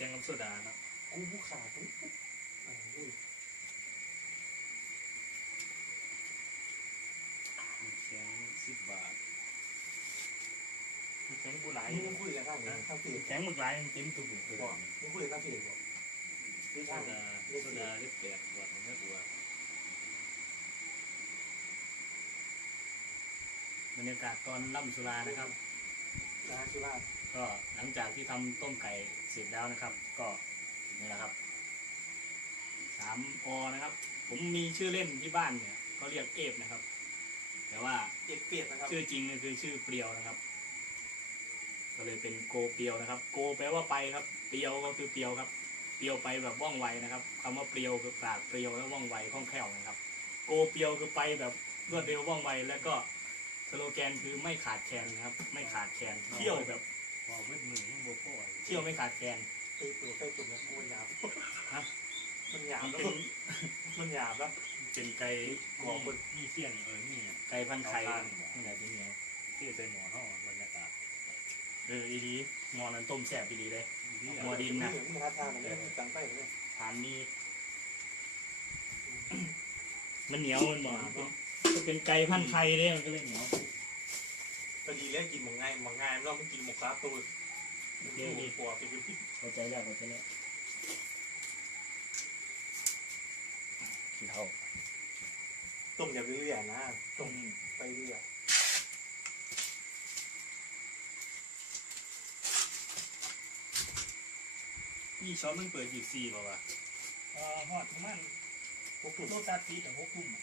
แกงน้ำโซดาเนาะกูผู้ขาดกูอ่านี่แกงสิบบาทแข็งกูหลายมึงคุยกันข้างไหนข้างเพจแข็งหมึกหลายเต็มตุ่มบอกมึงคุยกันข้างเพจบอกที่โซข้างดาเล็กโซเพดาจเล็กแปดขวดผมไม่กลัวบรรยากาศตอนล่ำสุรานะครับนะฮะสุราษฎร์ ก็หลังจากที่ทำต้มไก่เสร็จแล้วนะครับ ก็นี่แหละครับสามอนะครับ ผมมีชื่อเล่นที่บ้านเนี่ยเขาเรียกเอฟนะครับ แต่ว่าเจ็ดเปียดนะครับ ชื่อจริงเนี่ยคือชื่อเปรียวนะครับ ก็เลยเป็นโกเปียวนะครับ โกแปลว่าไปครับ เปียวก็คือเปียวครับ เปียวไปแบบว่องไวนะครับคำว่าเปรียวคือปราดเปรียวแล้วว่องไวคล่องแคล่วนะครับ โกเปียวคือไปแบบรวดเร็วว่องไวแล้วก็สโลแกนคือไม่ขาดแคลนนะครับ ไม่ขาดแคลนเที่ยวแบบ พอเวทมือยังโบโก้เที่ยวไม่ขาดแคลนไอ้ตัวใกล้ตุ่มนะมันหยาบฮะมันหยาบมันแล้วเป็นมันหยาบแล้วเป็นไก่บอกคนมีเสี้ยนเออนี่อะไก่พันไข่เอาข้างเหรอนี่แหละที่เหนียวที่ใส่หมอห้องบรรยากาศเอออีดีงอนั้นต้มแซ่บอีดีเลยที่หมอดินนะมึงหาทางมันไม่ตังไปเลยทานนี้มันเหนียวมันบอกก็เป็นไก่พันไข่เด้มันก็เลยเหนียว พอดีแล้วกินหมองง่ายหมองง่ายเราไม่กินหมกคาตูดโอเคดีปวดจะเป็นเข้าใจแล้วเข้าใจแล้วขี้เท่าต้มอย่าไปเรื่อยนะต้มไปเรื่อยนี่ช้อนมันเปิดยี่สี่ป่าวะเอ่อฮอดประมาณพวกกลุ่มโลตัสปีแต่หกทุ่มอะ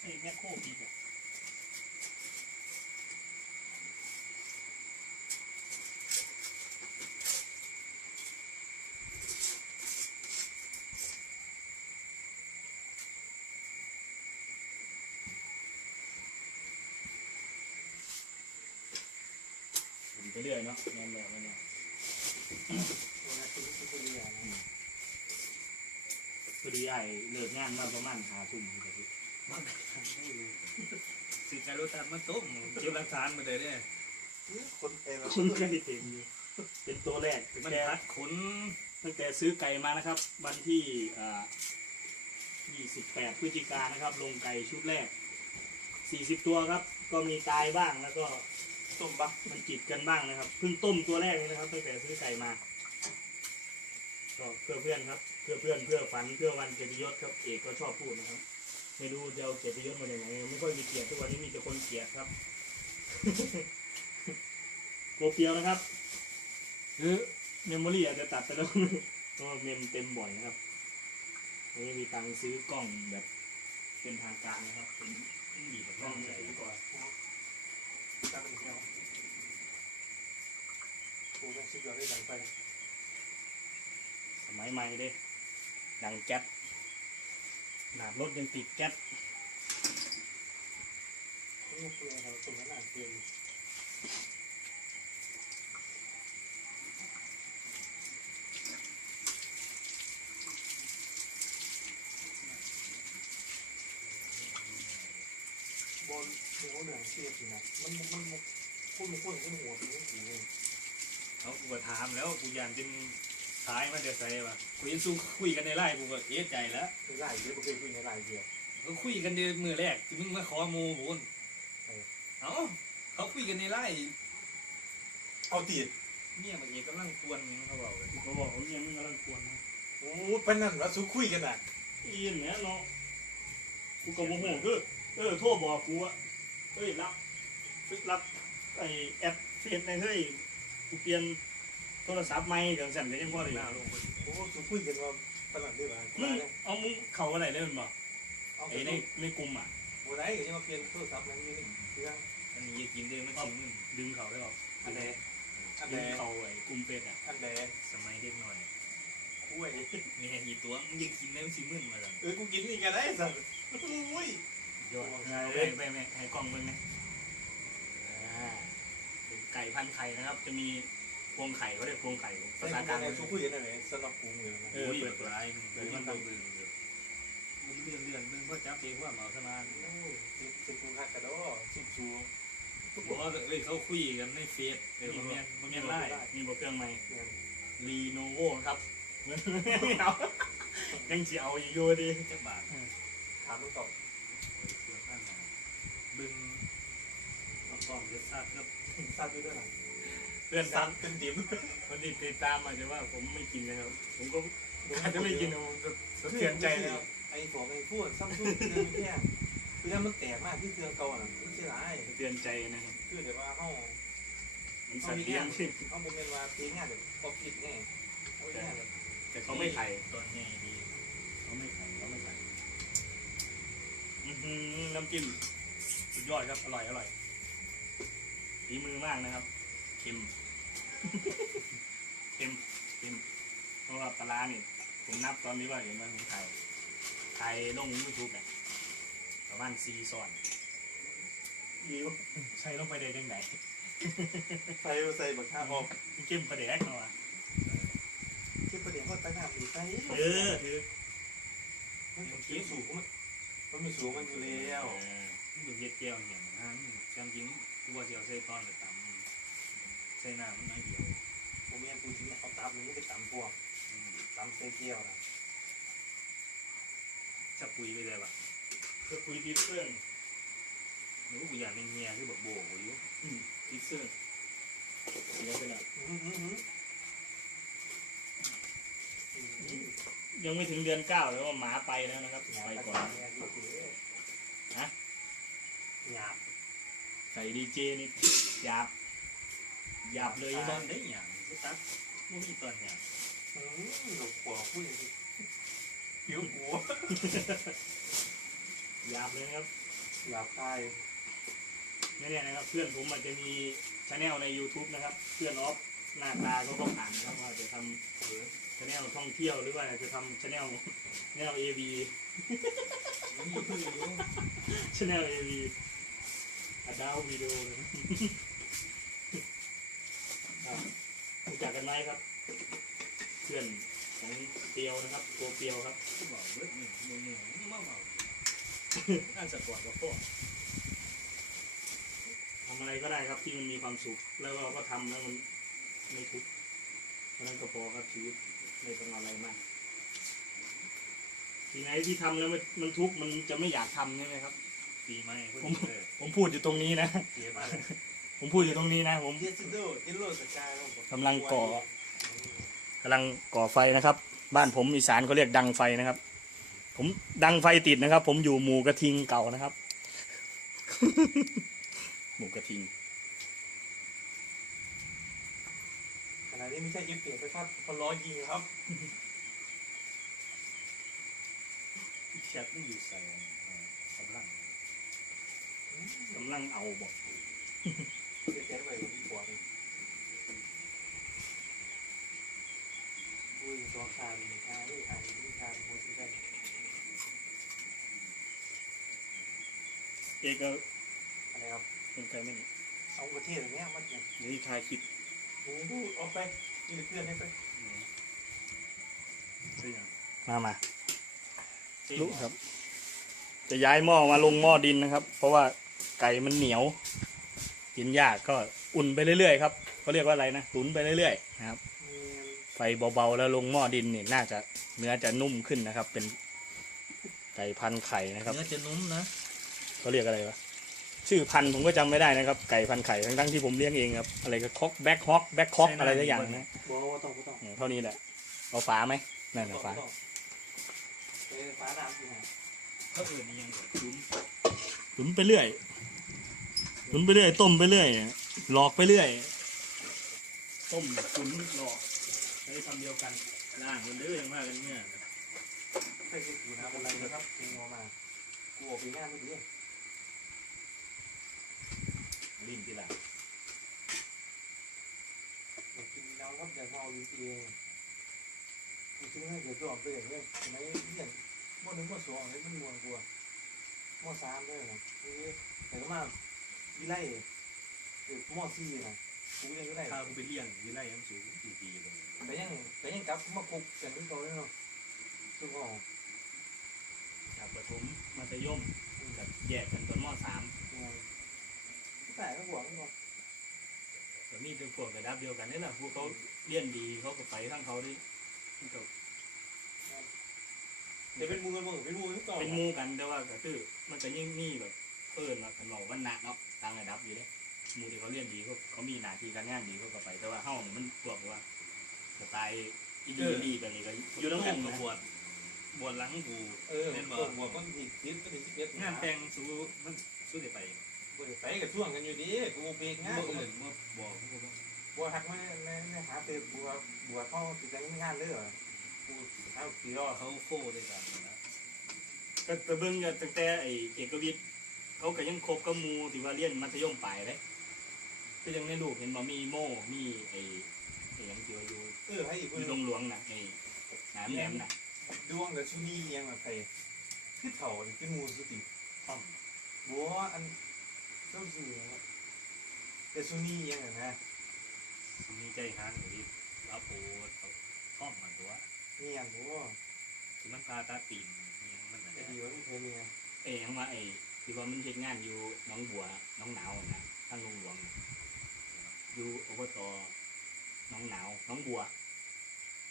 ไอ้แม่โคปีแต่ ไป เรื่อยเนาะแนแล้วแนแล้วตัวนั้นคือคือเรื่อยนะพอดีไอ้เลิกงานมาประมาณหาทุ่มพอดีมันสิการรถตันมาต้มเก็บหลักฐานมาเลยเนี่ยคนเองคุณเคยเห็นอยู่เป็นตัวแรกตั้งมันแต่พัดขนตั้งแต่ซื้อไก่มานะครับ วันที่28พฤศจิกายนนะครับ ลงไก่ชุดแรก40ตัวครับ ก็มีตายบ้างแล้วก็ ต้มบักมันจิตกันบ้างนะครับเพิ่งต้มตัวแรกเลยนะครับตั้งแต่ซื้อไก่มาก็เพื่อเพื่อนครับ เพื่อเพื่อนเพื่อฝันเพื่อวันเกียรติยศครับเอกก็ชอบพูดนะครับ ไม่รู้จะเอาเกียรติยศมาจากไหนไม่ค่อยมีเกียรติทุกวันนี้มีแต่คนเกียดครับโกเปียวนะครับหรือเมมโมรี่อาจจะตัดไปแล้วเพราะว่าเมมเต็มบ่อยนะครับไม่มีตังค์ซื้อกล้องแบบเป็นทางการนะครับเป็นบีบกล้องใหใส่ญ่ก่อน ตั้งเป็นเที่ยวกูแม่งสุดยอดได้ดังไปสมัยใหม่เด้ดังแก๊สหนาดรถยังติดแก๊สนี่คือเราตรงนั้นอะคือบบ นหัวเหนือเสียบอยู่นะมันมันมันพูดไม่พูดมันหัวเป็นเรื่องจริงเลยเขากูก็ถามแล้วกูยันเป็นท้ายมันจะใส่ป่ะกูยังสู้คุยกันในไลน์กูก็เอ๊ะใจแล้วในไลน์เดียวไม่เคยคุยในไลน์เดียวก็คุยกันเดือนมือแรกที่มึงมาขอโมบุญเอ้าเขาคุยกันในไลน์เอาตีดเนี่ยมันเอกกำลังกวนยังเขาบอกเลยเขาบอกเขาเนี่ยมึงกำลังกวนนะโอ้เป็นนั่นว่าสู้คุยกันอะอีนเนี่ยเนาะกูก็โมโหคือเออโทรบอกกูว่า เฮ้ยรับรับไอแอปเฟซในเฮ้ยกูเปลี่ยนโทรศัพท์ใหม่เดี๋ยวสั่นเลยยังพอเลยหน้าลงพอดีโอ้สู้คุยกันว่าเป็นนั่นด้วยว่ะมึงเอามึงเข้าอะไรเล่นบ่เอาไอ้ในในกลุ่มอะโอ้ได้ก็ยังมาเปลี่ยนโทรศัพท์นั้นนี่เรื่องอันนี้อยากินเด้อมันชิมมึงดึงเขาได้หรออันไหนอันไหนดึงเขาไอ้กลุ่มเป็ดอะอันไหนสมัยเด็กหน่อยคุยมีแค่กี่ตัวมึงอยากกินได้มันชิมมึงมาแล้วเออกูกินนี่กันได้สัตว์อุ้ย ยอดไปไปไปให้กล้องเบิ่งไหมอ่าเป็นไก่พันไข่นะครับ จะมีพวงไข่เขาเรียกพวงไข่ภาภาษาษากลาลางงสู้คุยกันได้ไหมสำหรับกูเนี่ยนะเออโอ้ยเปิเปิดดร้ายมึงเปิดมันเบิ่งอยู่มึงเลื่อนเลื่อนมึงก็จับเองว่าเมาสมานโอ้เป็นกูฮักกันดอสุบชูบอกว่าเอ้ยเขาคุยกันในเฟซเออบ่แม่นบ่แม่นไลน์มีบทเครื่องไหมเนี่ยรีโนโวครับเหมือนไม่เอายังจะเอาอยู่ดีจักบาทถามมึงตอบ เพื่อนท่านนะ บึงน้ำต้อมเจ็ดซัดครับทราบด้วยด้วยหรอเพื่อนทราตาบมเป็นดิมคนที่ติดตามมาจะว่าผมไม่กินนะครับ ผมก็อาจจะไม่กินผมจะสะเทือนใจนะครับไอ้ของไอ้พวกซัมซุงเครื่องแค่คือถ้ามันแตกมากที่เครื่องเก่าน่ะมันเสียหายเทือนใจนะครับคือเดี๋ยวว่าเขามันสะเทือนที่เขาบอกเป็นว่าเพลงงานแบบพอผิดไงเอาไว้งานแต่เขาไม่ไข่ต้นใหญ่ดีเขาไม่ไข่เขาไม่ไข่อือหือน้ำจิ้ม สุดยอดครับ อร่อย อร่อยฝีมือมากนะครับ เค็ม เค็ม เค็มเพราะว่าปลาร้านี่ ผมนับตอนนี้ว่าเห็นว่าผมถ่ายถ่ายลงยูทูบเนี่ยประมาณซีซอนยิวใส่ลงไปได้ยังไงใส่ใส่บักข้าวออกจิ้มปลาแดกเนาะคิดประเดี๋ยวเขาตั้งหน้ามีใส่เออถือมันคิดสูงมันมันมีสูงมันอยู่แล้วเออ ดูเย็ดเจียวเนี่ยนะจำจริงกูว่าเจียวใส่ตอนหรือตำใส่น้ำมันน้อยเดียวผมเรียนปูจริงเอาตับนี้ไปตำพวกตำเส้นเกี๊ยวนะจะคุยไปเลยปะจะคุยดิฟเฟิร์นหนูกูอยากเป็นเมียคือแบบโบกอยู่ดิฟเฟิร์นเสียไปแล้วยังไม่ถึงเดือนเก้าแล้วว่าหมาไปแล้วนะครับไปก่อน หยาบใส่ดีเจนี่หยาบหยาบเลยตอบ้านนได้หยังไม่ตัดไม่มีตอนหยังอืมหลบหัวพูดอย่างนี้ผิวหัวหยาบเลยนะครับหยาบคายไม่เนี่ยนะครับ เพื่อนผมอาจจะมีช anel ใน YouTube นะครับ เพื่อนออฟหน้าตาเขาก็ผ่านนะครับว่าจะทำช anel ท่องเที่ยวหรือว่าจะทำช anel channel AV ไม่มีเพื่อนอยู่ channel AV อดาววิดีโอนะครับรู้จักกันไหมครับ เพื่อนของเปียวนะครับโกเปียวครับกูบอกเบิดนี่มึงมึงมึงเมาเมาอ่านสะกดกับพ่อทำอะไรก็ได้ครับที่มันมีความสุข แล้วเราก็ทำแล้วมันไม่ทุกข์เพราะนั้นก็พอครับชีวิตไม่ต้องเอาอะไรมากทีไหนที่ทำแล้วมันมันทุกข์มันจะไม่อยากทำใช่ไหมครับ ปีใหม่คนผมเออผมพูดอยู่ตรงนี้นะเสียมาเลยผมพูดอยู่ตรงนี้นะผมเยสโดเยลโลสกายกำลังก่อกำลังก่อไฟนะครับ บ้านผมอีสานเขาเรียกดังไฟนะครับ ผมดังไฟติดนะครับ ผมอยู่หมู่กระทิงเก่านะครับ หมู่กระทิงขณะนี้ไม่ใช่เอฟเฟกต์นะครับพอล้อยิงครับแชทไม่อยู่ใส่เออกำลัง กำลังเอาบอกเสียใจไปกับพี่ปวดอุ้ยตัวคานคานนี่อ่านนี่คานโคตรได้เอกก็อะไรครับเป็นใครไม่รู้เอาประเทศอย่างเงี้ยมันเนี่ยนี่ถ่ายคลิปดูดูออกไปกินเพื่อนให้ไปใช่ยังมามาจริงลุครับ จะย้ายหม้อมาลงหม้อดินนะครับ เพราะว่า ไก่มันเหนียว กินยากก็อุ่นไปเรื่อยๆครับเขาเรียกว่าอะไรนะตุ๋นไปเรื่อยๆนะครับมีไฟเบาๆแล้วลงหม้อดินนี่น่าจะเนื้อจะนุ่มขึ้นนะครับ เป็นไก่พันธุ์ไข่นะครับเนื้อจะนุ่มนะเขาเรียกอะไรวะชื่อพันธุ์ผมก็จำไม่ได้นะครับไก่พันธุ์ไข่ทั้งๆที่ผมเลี้ยงเองครับอะไรก็คอกแบ็คฮอกแบ็คฮอกอะไรสักอย่างนะบอกว่าต้องต้องอืมเท่านี้แหละเอาฝาไหมนั่นแหละฝาต้องเออฟ้าน้ำที่ไหนเขาอื่นนี่ยังคุ้มตุ๋นไปเรื่อย ตุ๋นไปเรื่อยต้มไปเรื่อยหลอกไปเรื่อยต้มตุ๋นหลอกใช้คำเดียวกันล่างมันเด้อยังว่ากันเนี่ยใช่คือน้ำอะไรนะครับเองมากูออกไปงานไม่ดีลิ้นที่หลังอยากกินแล้วครับอยากเมาจริงๆกูซื้อให้เดี๋ยวตัวออกไปอย่างเงี้ยทำไมเนี่ยม้วนหนึ่งม้วนสองอะไรมันม้วนกลัวม้วนสามด้วยนะคือแต่ก็มา วิไลเออม้วนสี่นะกูยังวิไลข้าวกูไปเลี้ยงวิไลยังสูงสี่ปีเลยแต่ยังแต่ยังกลับมาคุกกันที่เขาเลยเนาะซึ่งก็จากประถมมัธยมกับแยกกันตอนมสามแต่ก็หวังว่าก็ก็มีเป็นพวกระดับเดียวกันนี่แหละพวกเขาเรียนดีเขาก็ไปทั้งเขาดิมันก็เดี๋ยวเป็นมูกันมั้งเป็นมูทุกต่อเป็นหมู่กันแต่ว่าก็คือมันก็ยิ่งมีแบบ เพิ่นมากันบอกว่าหนักเนาะต่างระดับอยู่เลยหมู่ที่เขาเรียนดีเขาเขามีหน้าที่การงานดีเขาก็ไป แต่ว่าเฮานี่มันพวกว่าสไตล์อีดีดีแบบนี้ก็อยู่ทั้งกักันนมานะบวชบวชหลังกูเออเป็นบอกบอกคนที่คิดก็ถึงสิบเอ็ดงานแต่งสู้มันสู้ได้ไปบ่ได้ไปกับช่วงกันอยู่ดีกูเบรกงานบ่กูเอื่นบ่บอกกูบ่บัวทักมาในในหาเตอบัวบัวเข้าติดแต่งงานเลยเหรอกูเอากี่รอบเขาโคด้วยกันนะก็ไปเบิ่งกันตั้งแต่ไอ้เอกวิทย์ เขาก็ยังคบกับหมู่ที่ว่าเรียนมัธยมปลายเลยก็ยังในรูปเห็นบ่มีโม่มีไอ้ไอ้หยังที่ว่าอยู่เออให้อีกอคนยู่หดนึ่งงหลวงน่ะไอ้น้ำแหลมน่ะดวงกับชุนียังแบบไปคือเถ่านี่เป็นมูสุติพร้อมบัวอันเจ้าสื่อนะครับแต่ชุนียังอะนะมีใจหางอยู่ดิเอาโปเอาท่อมมันตัวเนียนบัวคือมันพาตาตีนเนี่ยมันน่ะแต่ดีว่าไม่เคยเนียนเอ้ยยังว่าไอ้ ที่ว่ามันเฮ็ดงานอยู่หน้องบัวหน้องหนาวน่ะทางดงหลวงน่ะอยู่อบตหน้องหนาวหน้องบัว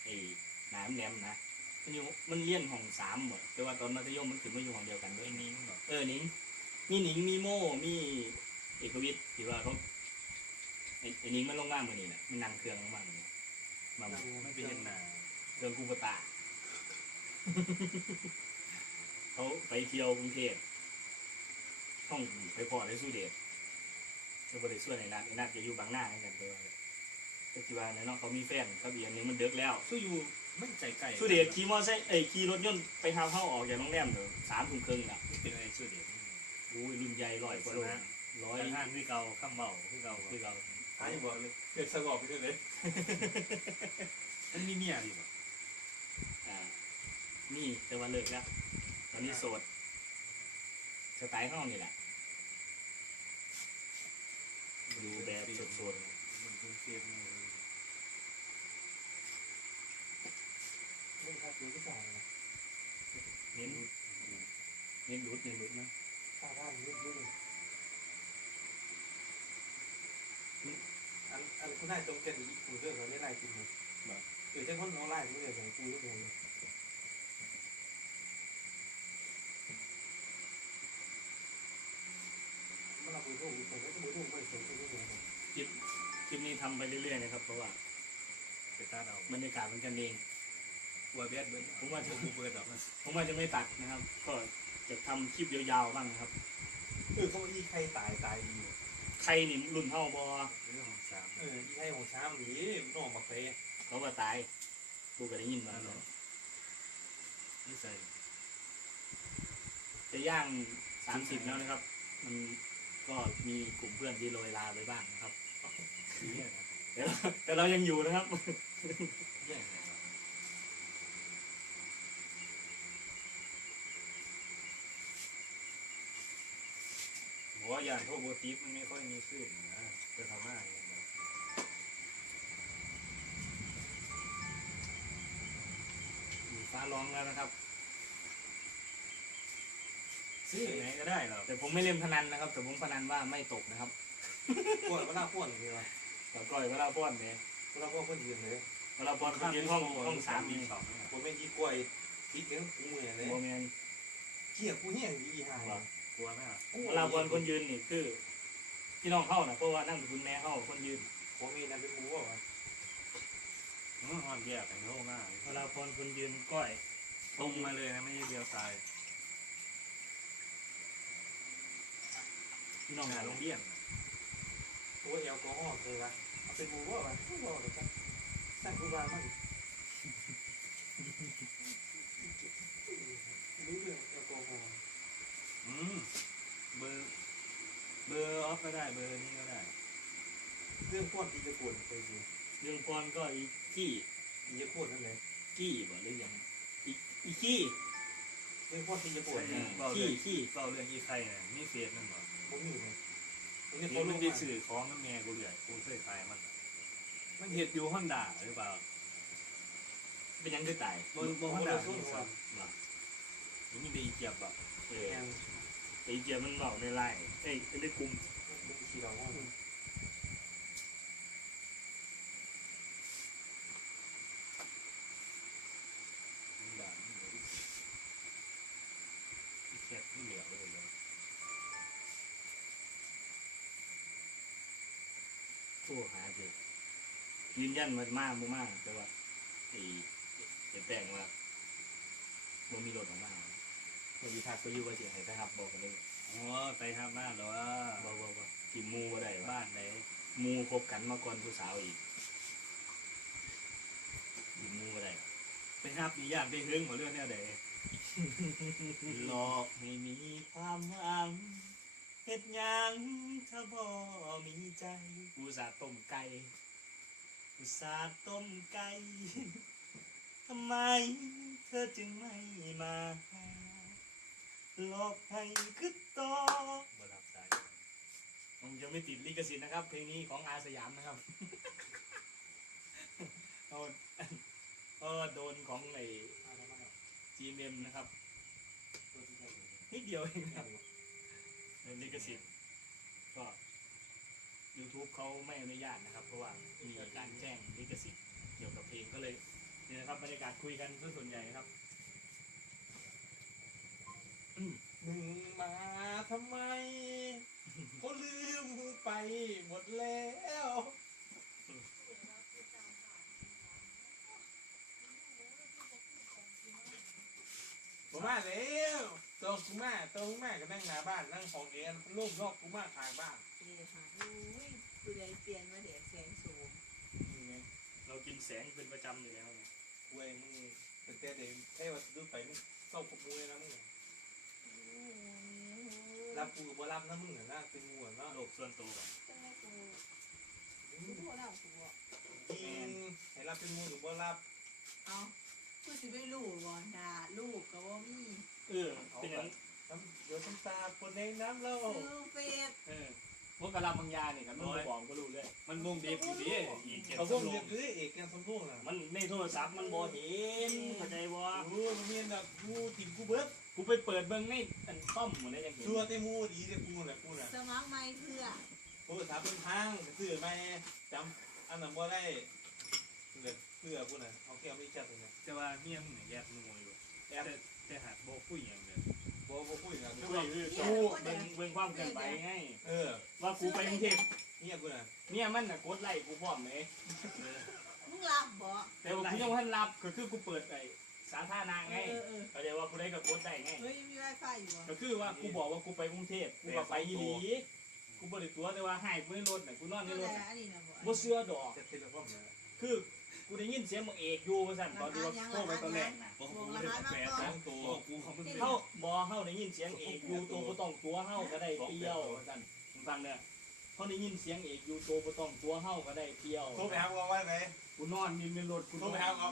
ไอ้น้ำแหลมนะมันอยู่มันเรียนห้องสามหมดแต่ว่าตอนมัธยมมันขึ้นมาอยู่ห้องเดียวกันด้วยไอ้นิ้งบอกเออหนิงมีหนิงมีโม่มีเอกวิทย์ที่ว่าเขาไอ้ไอ้หนิงมันลงมาเมื่อนี้แหละมันนั่งเครื่องลงมาเมื่อนี้มานั่งไม่ไปเห็นหน้าเครื่องกูปตาเขาไปเที่ยวกรุงเทพ ห้องไปพอได้สู้เดชจะบริสุทธิ์ในนัดในนัดจะอยู่บางหน้าให้กันตัวก็คิดว่าในเนาะเขามีแฟนเขาเบียนหนึงมันเดึกแล้ว สู้อยู่มันใจไก่สู้เดชขี่มอไซค์เอ้ยขี่รถยนต์ไปทางเข้าออกจากโรงแรมเดี๋ยวสามทุ่มครึ่งอะมันเป็นอะไรสู้เด็ดโอ้ยรุ่นใหญ่ร้อยกว่าโลร้อยร้อยห้างที่เก่าข้ามเบาที่เก่าคือเราหายบัวเลยเกิดสงบไปเลยมันมีเมียอยู่บ่อ่านี่แต่ว่าเลิกแล้วตอนนี้โสด สไตล์ห้องนี่แหละดูแบบสดมันกรุงเทพนี่เรื่ค่าซื้อที่สองนะๆเน้นเน้นรุดเน้นรุดนะค่าบ้านเยอะด้วยอันอันคุณนายตรงกันอีกกูเรื่องเราไม่ไล่กินเลยเออเจ้าคนน้องไล่ไม่ได้ของกูทุกคนเลยมันเราคุยกับกูผมก็จะมือดูไปส่งไปทุก คนคลิปคลิปนี้ทำไปเรื่อยๆนะครับ เพราะว่าไปตาเอาบรรยากาศมันกันเองกลัวเบียดเบิ้ลผมว่าจะกูเปิดออกมาผมว่าจะไม่ตัดนะครับ ก็จะทำคลิปยาวๆบ้างนะครับเออเขาอีใครตายตายดีใครนี่รุ่นเท่าบอเรื่องของสามเอออีใครของช้ำหนีน้องบักเฟเขาว่าตายกูก็ได้ยินมาแล้วนิสัยจะย่างสามสิบแล้วนะครับ มัน ก็มีกลุ่มเพื่อนที่โรยลาไปบ้างนะครับแต่เราแต่เรายังอยู่นะครับเยี่ยนะบอกว่าอย่างโทโบติฟมันไม่ค่อยมีขึ้นนะจะทำหน้าอย่างเงี้ยฟ้าร้องแล้วนะครับ ซื้อไหนก็ได้หรอกแต่ผมไม่เล่นพนันนะครับ แต่ผมพนันว่าไม่ตกนะครับปวดเวลาปวดเลยว่ะต่อก้อยเวลาป้อนเนี่ยเวลาปวดคนยืนเลยเวลาป้อนเขายืนห้องห้องสามมีนี่สองเนี่ยผมเป็นยี่กล้วยคิดถึงกูเหมือนเลยโมเมนเกี่ยกูเหี้ยดีหายกลัวไหมอะเวลาป้อนคนยืนนี่คือพี่น้องเข้านะเพราะว่านั่งคุณแม่เข้าคนยืนผมมีนั่นเป็นหมูอะอืมความแยกกันโล่งมากเวลาป้อนคนยืนก้อยตรงมาเลยนะไม่ใช่เดียวซ้าย พี่น้องหาหาโรลงงเรียนตัวแอลกอฮอล์เลยละเอาเป็นหมูอะไม่บอกเลยครับสั่งกูบามันรู้เรื่องแอลกอฮอล์อืมเบอร์เบอร์ออฟก็ได้เบอร์นี้ก็ได้ เรื่องป้อนที่จะปวดไปสิเรื่องป้อนก็อีกี้ที่จะปวดนั่นเลยกี้บ่หรือยังอีอีขี้เรื่องป้อนที่จะปวดใช่เนี่ยเบาเรื่องขี้เบาเรื่องอีไข่น่ะมีเฟซนั่นบ่ ผมมีเลยผมจะนี่เขาลมันงไปมาสื่อของน้ำแม่กูเหลือกูเคยขายมันน่ะมันเห็ดอยู่ฮอนด้าหรือเปล่า เป็นยังคือตายบนบนฮอนด้าที่สองบ่มันมีดีเกียบแบบเออไอเจียมันบอกในไลน์เอ้ยในกลุ่มเป็นสีดำว่า ทั่วหาเด็ก ยืนยันมันมากบ่มากแต่ว่าไอ้ไอ้แป้งว่าบ่มีรถออกมาวันนี้ทักไปอยู่ว่าสิให้ไปหับบอกกันเลยอ๋อไปห้ามบ้านเหรอบ่บ่บ่กินหมูบ่ได้วะบ้านไหนหมูคบกันมาก่อนผู้สาวอีกกินหมูบ่ได้วะไปห้ามมีญาติได้หึงหัวเรื่องแนวใดหลอกให้มีความหวังเฮ็ดหยังถ้าบ่มีใจอุตส่าห์ต้มไก่ อุตส่าห์ต้มไก่ทำไมเธอจึงไม่มาหาหลอกให้คึดต่อบ่รับสายผมยังไม่ติดลิขสิทธิ์นะครับ เพลงนี้ของอาสยามนะครับเอาก็โดนของไอ้ GMM นะครับนิดเดียวเองนะครับเป็นลิขสิทธิ์ก็ YouTube เขาไม่อนุญาตนะครับ เพราะว่ามีการแจ้งลิขสิทธิ์เกี่ยวกับเพลงก็เลยนี่นะครับบรรยากาศคุยกันส่วนใหญ่นะครับหนึ่งมาทำไมเขาลืมไปหมดแล้วผมมาแล้วตัวกูมาตัวกูมาก็นั่งหน้าบ้านนั่งของเองลูกนอกกูมาทางบ้านนี่ เลยค่ะอุ้ยผู้ใดเปลี่ยนมาเด็กแสงสูงเรากินแสงเป็นประจำอยู่แล้วไงกูเองมึงเป็นแต่เด็กแค่ว่าดูไปมึงเศร้าขบมวยนะมึงรับกูกับบ่รับนะมึงน่ะนะเป็นมัวเนาะโลกส่วนตัวก่อนจังไงกูกูโทษแล้วกูบอกจริงให้รับเป็นมัวกับบ่รับเอากูสิไม่รู้บ่ด่าลูกก็ว่ามีเออเป็นอย่างนั้นน้ำเดี๋ยวน้ำตาคนในน้ำเราซื้อเฟซเออ พวกกะลาบางยาเนี่ยกันมันบ่บอกก็รู้เลยมันมุงเด็บอยู่ดิอีกเจ็ดเขาพสวกโลเรียงกคือเอกแกนสมพงษ์น่ะมันในโทรศัพท์มันบ่เห็นเข้าใจบ่โอ้ยมันมีอันดับกูทีมกูเบิดกูไปเปิดเบิ่งในอันซ่อมหมดเลยยังเห็นชัวร์เต็มมูดีเต็มกูแหละกูน่ะสมัครไม่เพื่อโทรศัพท์เป็นทางซื้อไปจำอันนั้นบ่ได้เลือเพื่อกูน่ะเอาแก้วไม่จัดเลยนะแต่ว่าเมียมึงเนี่ยแยกมึงงอยู่แอแต่บแต่หาดโบคุยอย่างเดียว บ่บ่คุยกันช่วยคือกูเบิ่งเบิ่งความเคลื่อนไหวไงเออว่ากูไปกรุงเทพเนี่ยกูน่ะเนี่ยมันน่ะกดไลค์กูพร้อมเลยมึงรับบ่แต่ว่ากูยังบ่ทันรับก็คือกูเปิดไอ้สาธารณะเอไงอเออเข้าใจว่ากูได้ก็กดได้ไงเฮ้ยมีไวไฟอยู่บ่ก็คือว่ากูบอกว่ากูไปกรุงเทพกูก็ไปอีหลีกูบ่ได้ตัวแต่ว่าให้กูในรถน่ะกูนอนในก็รเลถยน่ะอันนี้นะบ่บ่เชื่อดอกจะเทเลพอมนะคือ กูได้ยินเสียงมึงเอกอยู่ว่าซั่นตอนที่ว่าโทรไปตอนแรกน่ะบอกกูเลยแปลกนะบอกกูของมึงเฮาบ่เฮาได้ยินเสียงเอกอยู่ตัวบ่ต้องตัวเฮาก็ได้เปรี้ยวว่าซั่นมึงฟังเด้อเขาได้ยินเสียงเอกอยู่ตัวบ่ต้องตัวเฮาก็ได้เปรี้ยวโทรไปหาว่าไว้ไหมกูนอนอยู่ในรถกูโทรไปหาเขา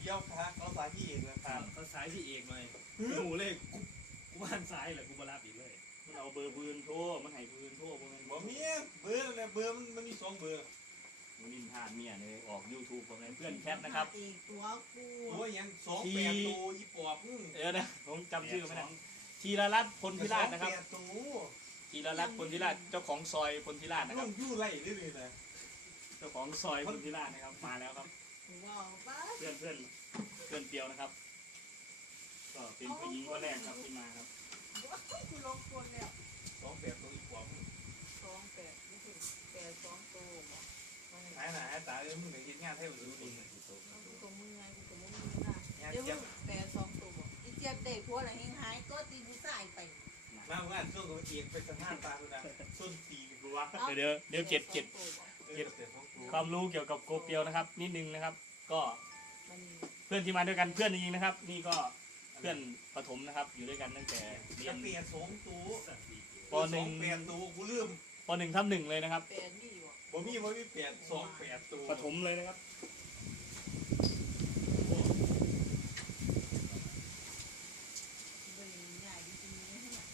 เยี่ยวพาเขาสาที่เอกเลยถามเขาสายที่เอกหน่อยกูเลยกูกูบ้านซ้ายแหละกูมารับอีกเลยมันเอาเบอร์ปืนโทรมันให้ปืนโทรบ่แม่นบ่บ่มีเบอร์อะไรเบอร์มันมันมีสองเบอร์ มันนินทาเมียเลยออก YouTube บ่แม่นเพื่อนแคปนะครับอีกตัวกูโอ้ยยังสองแปดตัวยี่ปอบมึงเดี๋ยวนะผมจำชื่อไม่ได้ธีรรัตน์พลพิราชนะครับสองแปดตัวธีรรัตน์พลพิราชเจ้าของซอยพลพิราชนะคลุรับงยู่ไล่เรื่อยๆนะเจ้าของซอยพลพิราชนะครับมาแล้วครับกูบอกไปเพื่อนเพื่อนเพื่อนเปียวนะครับ ก็เป็นผู้หญิงคนแรกครับที่มาครับกูลงคนแล้วสองแปดตัวยี่ปอบมึงสองแปดนี่คือแปดสองตัวบ่ หายหน้าหายตาเอ้ยมึงไปคิดงานให้มันดูดีกูก็มึงไงกูก็มึงนะงานเดี๋ยวเจ็บแปดสองตัวบ่อีเจี๊ยบเด็กพวกอะไรเฮงหายก็ตีผู้ชายไป มางานช่วงกับเอกไปสถานตาดูนะส้นตีนกูวะเดี๋ยวเดี๋ยวเจ็ดเจ็ด เจ็บเจ็บของกูความรู้เกี่ยวกับโกเปียวนะครับ นิดนึงนะครับ ก็มันเพื่อนที่มาด้วยกันเพื่อนจริงๆนะครับ นี่ก็เพื่อนประถมนะครับ อยู่ด้วยกันตั้งแต่เรียจะนเปลี่ยนสองตัวปหนึ่ง สอแปดตัวกูลืมปหนึ่งทับหนึ่งเลยนะครับ แปดนี่ บ่บ่มีบ่มีเปลี่ยนสองแปดตัวประถมเลยนะครับเบิ่งใหญ่จริงๆเนี่ย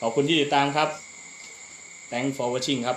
ขอบคุณที่ติดตามครับ thank for watching ครับ